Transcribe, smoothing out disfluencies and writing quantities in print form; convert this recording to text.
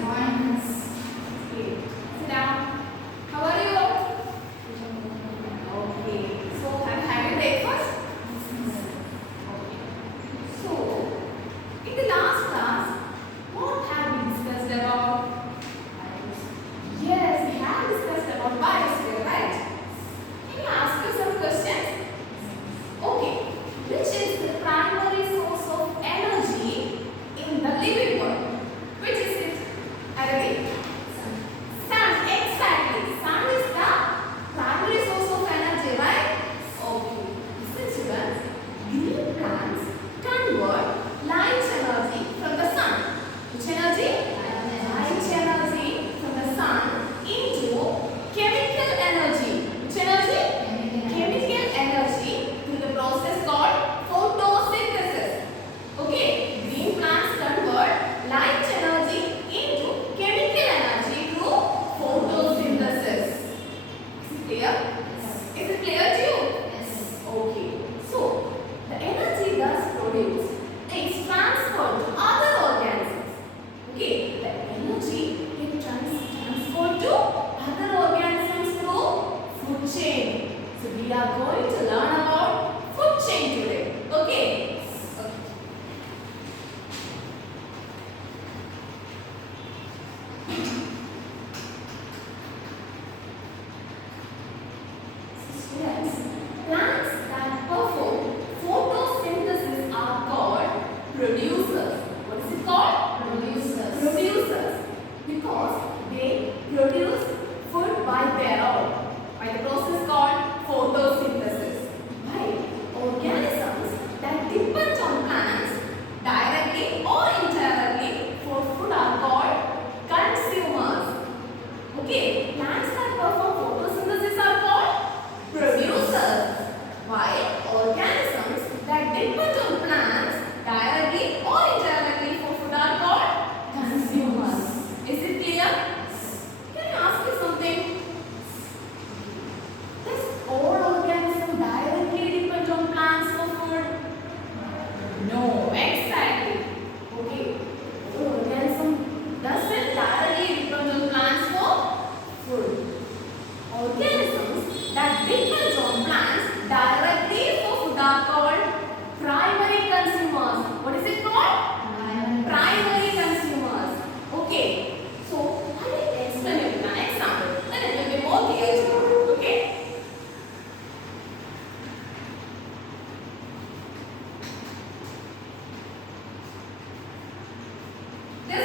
Morning. Okay. Sit down. How are you? Okay. So, have you had your breakfast? Okay. So, in the last class, what have we discussed about? Yes, we have discussed about biosphere, right? Can you ask you some questions? Okay. Which is the primary source of energy in the living world? Which is it? Arabic. Sun, exactly. Sun is the primary source of energy, right? Okay. Listen, children. Green plants convert light energy from the sun. Which energy? Light energy from the sun into chemical energy. Which energy? Chemical energy through the process called photosynthesis. Okay. Green plants convert light energy into chemical energy through photosynthesis. Is it clear? Is it clear to you? Okay. So, the energy thus produced is transferred to other organisms. Okay. The energy is transferred to other organisms through food chain. So, we are going to learn about food chain today. Okay. Okay. Students, plants that perform photosynthesis are called producers. What is it called? Producers. Because they produce food by their own, by the process called photosynthesis. While organisms that depend on plants directly or indirectly for food are called consumers. Okay, plants that perform photosynthesis are called producers, while organisms that depend on plants directly or indirectly for food are called consumers. Is it clear? Can I ask you something? Does all organisms directly depend on plants for food? No, exactly. Okay, all organism doesn't directly depend on plants for food. Organisms that depend on plants directly for food are called primary consumers. What is it called? Primary consumers. Okay. So, I will explain it in an example. Then it will be more clear to you. Okay. This